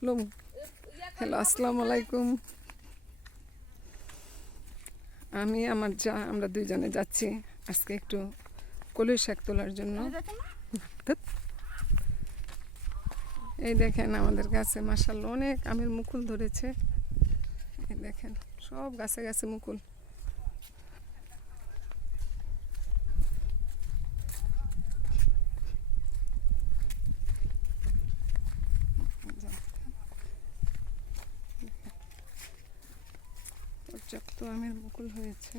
Hello, আসসালামু আলাইকুম। আমি আমার যা আমরা দুইজনে যাচ্ছি আজকে একটু কলই শাক তোলার জন্য। ধ্যাৎ। এই দেখেন আমাদের গাছে মাশাআল্লাহ অনেক আমের মুকুল ধরেছে। এই দেখেন সব গাছে গাছে মুকুল। পর্যাপ্ত আমের মুকুল হয়েছে।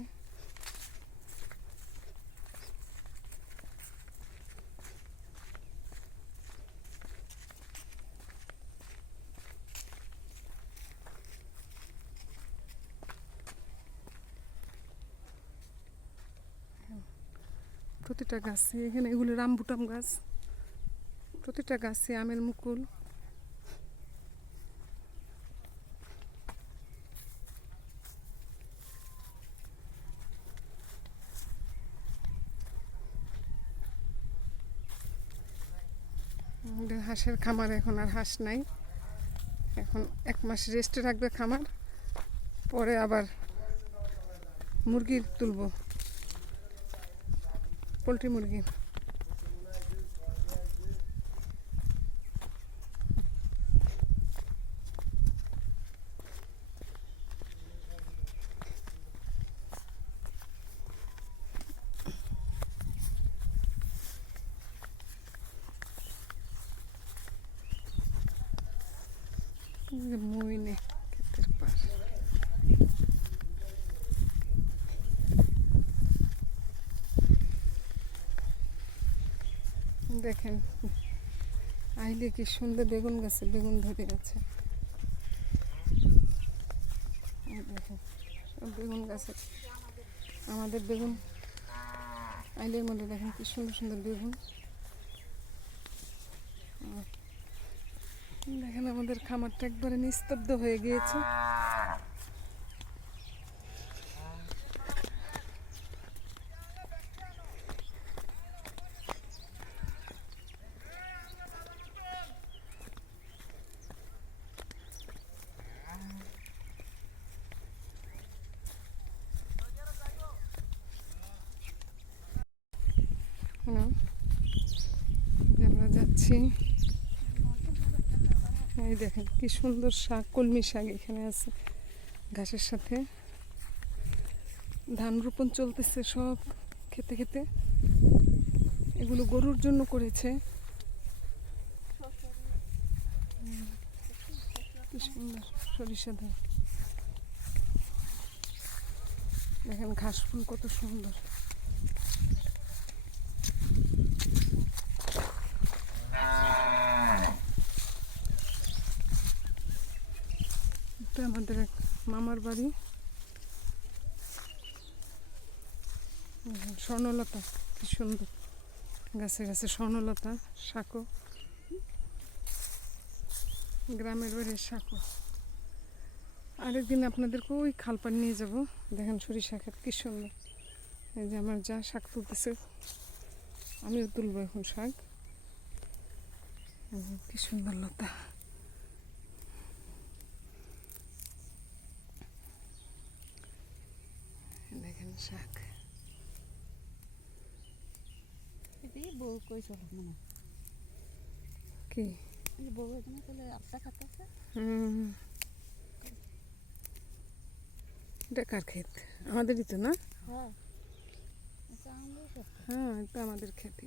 প্রতিটা গাছে এখানে এগুলো রামবুটাম গাছ, প্রতিটা গাছে আমের মুকুল। আমাদের হাঁসের খামার, এখন আর হাঁস নাই, এখন 1 মাস রেস্টে রাখবে খামার, পরে আবার মুরগি তুলব, পোলট্রি মুরগি। মইনে ক্ষেতের পার। দেখেন আইলে কি সুন্দর বেগুন গাছে বেগুন ধরে আছে। দেখেন সব বেগুন গাছে আমাদের বেগুন আইলের মধ্যে দেখেন কি সুন্দর সুন্দর বেগুন। দেখেন আমাদের খামারটা একবারে নিস্তব্ধ হয়ে গিয়েছে। আমরা যাচ্ছি, এই দেখেন কি সুন্দর শাক, কলমি শাক এখানে আছে ঘাসের সাথে। ধান রোপণ চলতেছে সব খেতে খেতে, এগুলো গরুর জন্য করেছে। কি সুন্দর সরিষা ধান, দেখেন ঘাস ফুল কত সুন্দর। এটা আমাদের এক মামার বাড়ি। স্বর্ণলতা কি সুন্দর, গাছে গাছে স্বর্ণলতা, শাকও গ্রামের বাড়ির শাকও। আরেকদিন আপনাদেরকে ওই খালপাড় নিয়ে যাব, দেখেন সরিষা ক্ষেত কি সুন্দর। এই যে আমার যা শাক তুলতেছে, আমিও তুলবো এখন শাক। কি সুন্দর লতা, দেখেন শাক। কি এটা কার ক্ষেত? আমাদেরই তো না? হ্যাঁ এটা আমাদের ক্ষেতে।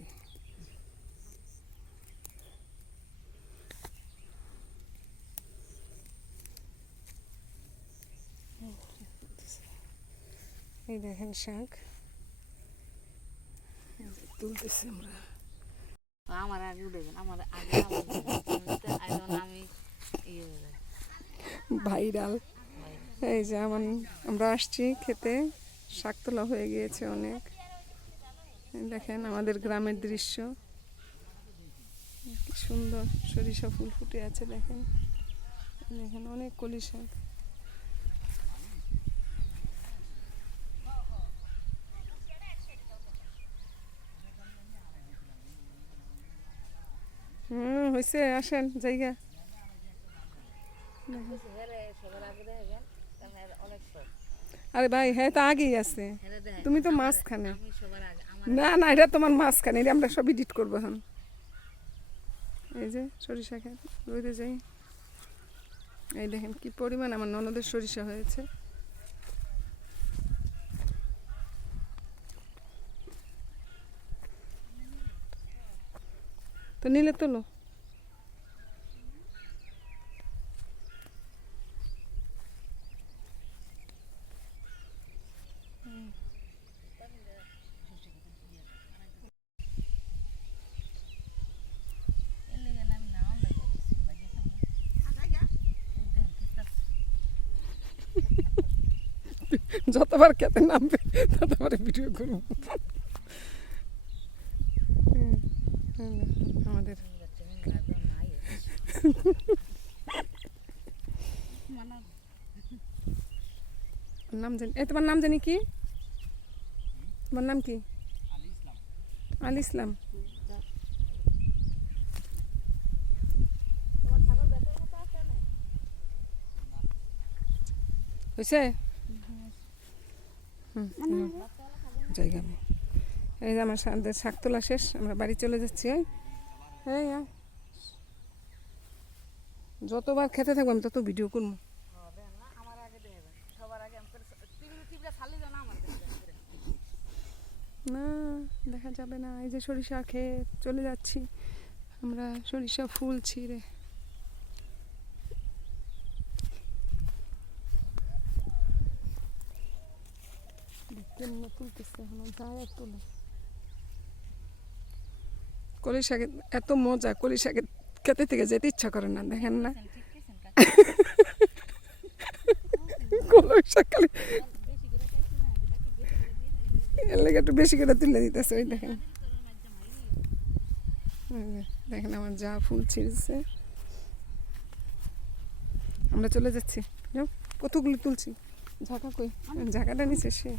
এই দেখেন শাক তুলতেছি আমরা। আমার আগে উঠবেন, আমার আগে আমি ভাইরাল। এই যে আমরা আসছি খেতে, শাক তোলা হয়ে গিয়েছে অনেক। দেখেন আমাদের গ্রামের দৃশ্য কি সুন্দর, সরিষা ফুল ফুটে আছে দেখেন। দেখেন অনেক কলি শাক। হয়েছে, আসেন জায়গা। সবার আগে দেখবেন কারণ এর অনেক শখ আরে ভাই হ্যাঁ তো আগেই আছে, হেরে দেখেন তুমি তো মাঝখানে। আমি সবার আগে আমার না না এটা তোমার মাঝখানে, এটা আমরা সব এডিট করবো এখন। এই যে সরিষা খেত রোদে যাই, এই দেখেন কি পরিমাণ আমার ননদের সরিষা হয়েছে। তো নিলে তোলো। এর লেগে আমি নাম দেখে বাজে যতবার খেতে নামবে ততবার ভিডিও করবো। আমাদের নাম জানি, এই তোমার নাম জানি কি, তোমার নাম কি? আলী ইসলাম। হয়েছে জায়গা নেই। এই যে আমার শাক তোলা শেষ, আমরা বাড়ি চলে যাচ্ছি। হ্যাঁ হ্যাঁ যতবার খেতে থাকবো আমি তত ভিডিও করবো। আমার আগে দেখবেন সবার আগে আমি টিভিটা ছাড়লে জানা আমার না দেখা যাবে না। এই যে সরিষা খেয়ে চলে যাচ্ছি আমরা, সরিষা ফুল ছিঁড়ে। কেমন তুলতেছে এখনো যায় আর তোলে। কলি শাকে এত মজা, কলি শাকে খেতে থেকে যেতে ইচ্ছা করে না, দেখেন না কলি শাক খালি এর লেগে একটু বেশি করে তুলে দিতেছে। ওই দেখেন দেখেন আমার যা ফুল ছিঁড়ছে। আমরা চলে যাচ্ছি, যাও কতগুলো তুলছি। ঝাঁকা কই, ঝাঁকাটা নিচে সে।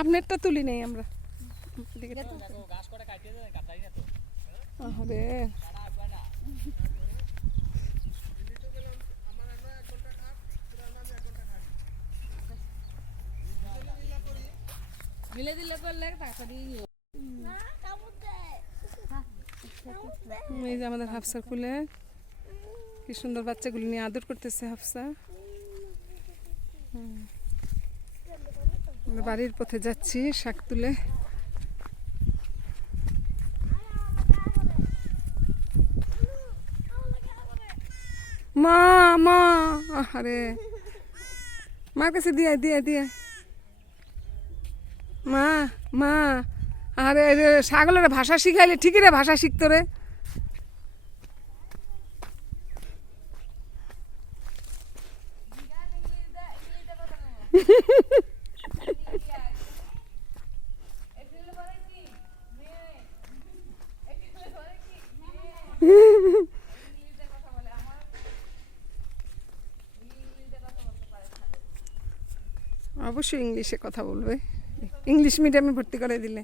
আপনারটা তুলি নেই আমরা। আরে মিলে দিলে করলে তাড়াতাড়ি এই যে আমাদের হাফসার কুলে কি সুন্দর বাচ্চাগুলো নিয়ে আদর করতেছে হাফসা। আমরা বাড়ির পথে যাচ্ছি শাক তুলে। মা মা আরে মার কাছে দিয়ে দিয়ে দিয়ে মা মা আরে ছাগলের ভাষা শিখাইলে ঠিকই রে, ভাষা শিখতো রে। অবশ্যই ইংলিশে কথা বলবে, ইংলিশ মিডিয়ামে ভর্তি করে দিলে।